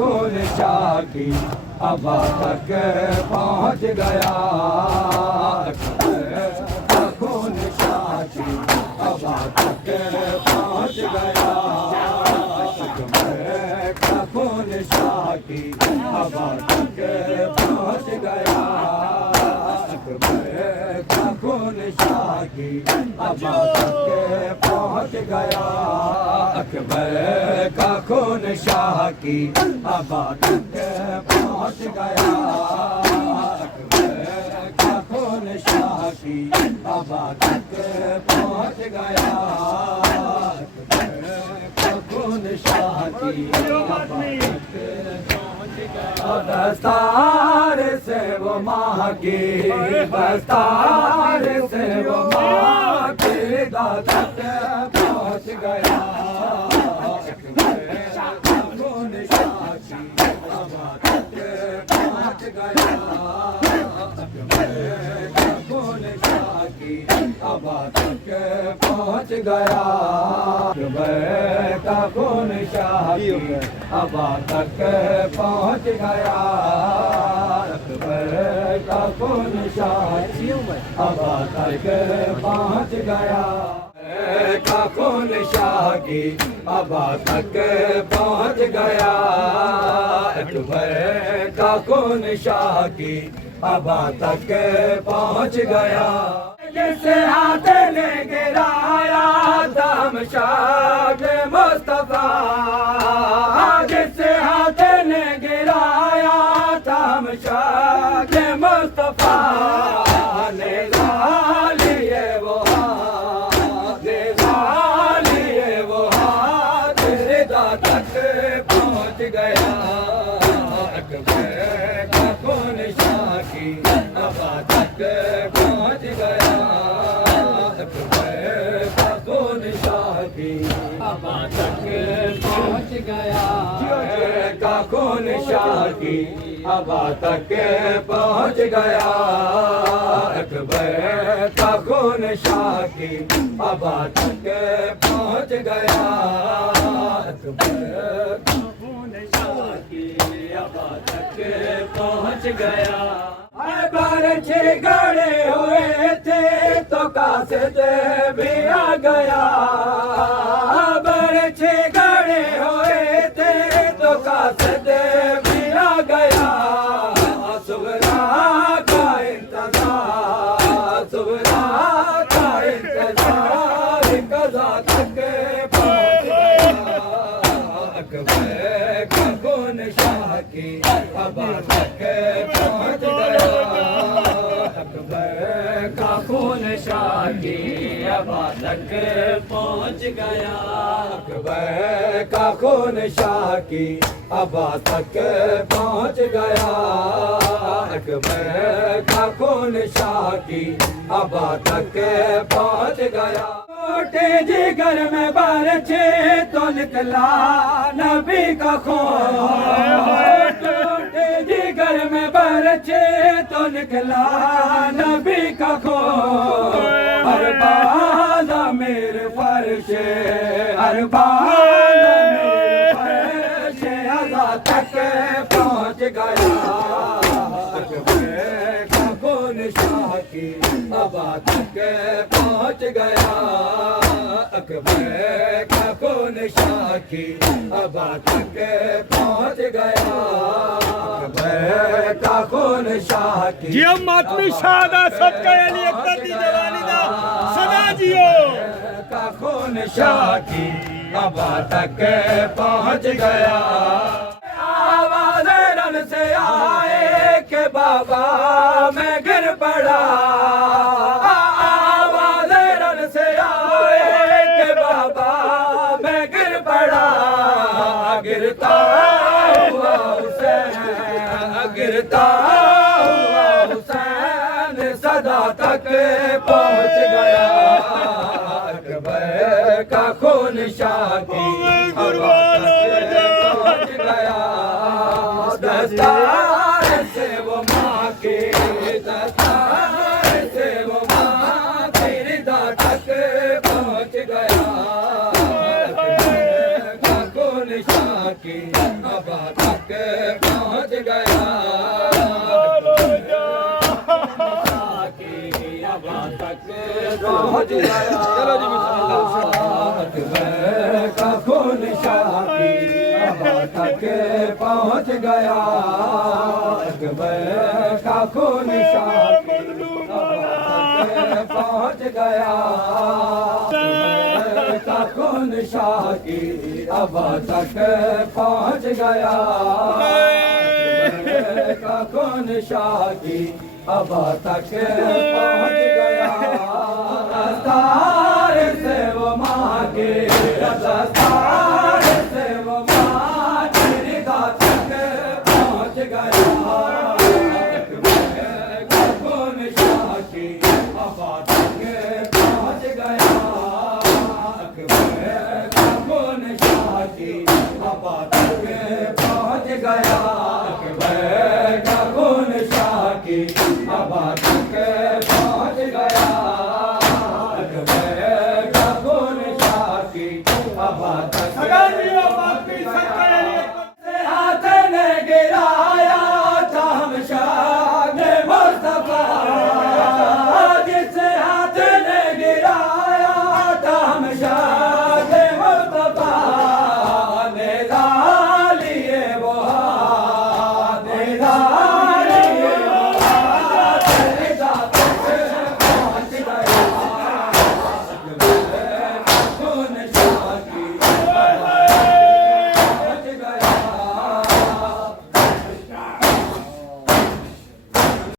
خون شاہ کی ابا تک پہنچ گیا اکبر کا خون شاہ کی ابا تک پہنچ گیا اکبر کا خون شاہ کی ابا تک پہنچ گیا اکبر کا خون شاہ کی ابا تک پہنچ گیا اکبر کا خون شاہ کی ابا تک پہنچ گیا اکبر کا خون شاہ کی ابا تک پہنچ گیا اکبر کا خون شاہ کی ابا تک پہنچ گیا دستار سے وہ ماں کی دستار سے وہ ماں کی رضا تک پہنچ گیا ابا تک پہنچ گیا اکبر کا خون شاہ کی ابا تک پہنچ گیا اکبر کا خون شاہ کی ابا تک پہنچ گیا کا خون شاہ کی ابا تک پہنچ گیا اکبر کا خون شاہ کی ابا تک پہنچ گیا جسے ہاتھ نے گرایا دام شاہ مصطفیٰ جسے ہاتھ نے گرایا دام شاہ مصطفیٰ نے لیے وہ رضا تک پہنچ گیا اکبر کا خون شاہ کی ابا تک پہنچ گیا اکبر کا خون شاہ کی ابا تک پہنچ گیا کا خون شاہ کی ابا تک پہنچ گیا اکبر کا خون شاہ کی ابا تک پہنچ گیا اکبر کا خون شاہ کی ابا تک پہنچ گیا بارچ گڑے ہوئے تھے تو قاصد بھی آ گیا بارچ گڑے ہوئے تھے تو قاصد بھی آ گیا صغرا کا انتظار صغرا کا انتظار قضا تک پہنچ گیا اکبر کا خون شاہ کی ابا تک پہنچ گیا اکبر کا خون شاہ کی ابا تک پہنچ گیا اکبر کا خون شاہ کی ابا تک پہنچ گیا اکبر کا خون شاہ کی ابا تک پہنچ گیا چھوٹے جگر میں بارچے تو نکلا نبی کا خون چھوٹے جگر میں بارچے تو نکلا نبی کا خون ہر بالا میرے فرش ہر بالا میرے فرش ازا تک پہنچ گیا اکبر کا خون شاہ کی ابا تک پہنچ گیا اکبر کا خون شاہ کی ابا تک پہنچ گیا اکبر کا خون شاہ کی جیو ماتمی شاہدہ صدقہ علی اکبر دی والدہ صدا جیو کا خون شاہ کی ابا تک پہنچ گیا آواز رن سے آئے کہ بابا میں گر پڑا آواز رن سے آئے کہ بابا میں گر پڑا گرتا ہوا حسین گرتا ہوا حسین صدا تک پہنچ گیا اکبر کا خون شاہ کی ابا تک پہنچ گیا دستار سے وہ ماں کے دستار سے وہ ماں کی رضا تک پہنچ گیا اکبر کا خون شاہ کی ابا تک پہنچ گیا اکبر کا خون شاہ کی ابا تک پہنچ گیا اکبر کا خون شاہ کی ابا تک پہنچ گیا اکبر کا خون شاہ کی ابا تک پہنچ گیا اکبر کا خون شاہ کی ابا تک پہنچ گیا دستار سے وہ ماں کے دستار سے وہ ماں کی رضا تک پہنچ گیا اکبر کا خون شاہ کی ابا تک پہنچ گیا اکبر کا خون شاہ کی ابا تک پہنچ گیا اکبر کا خون شاہ کی ابا تک پہنچ گیا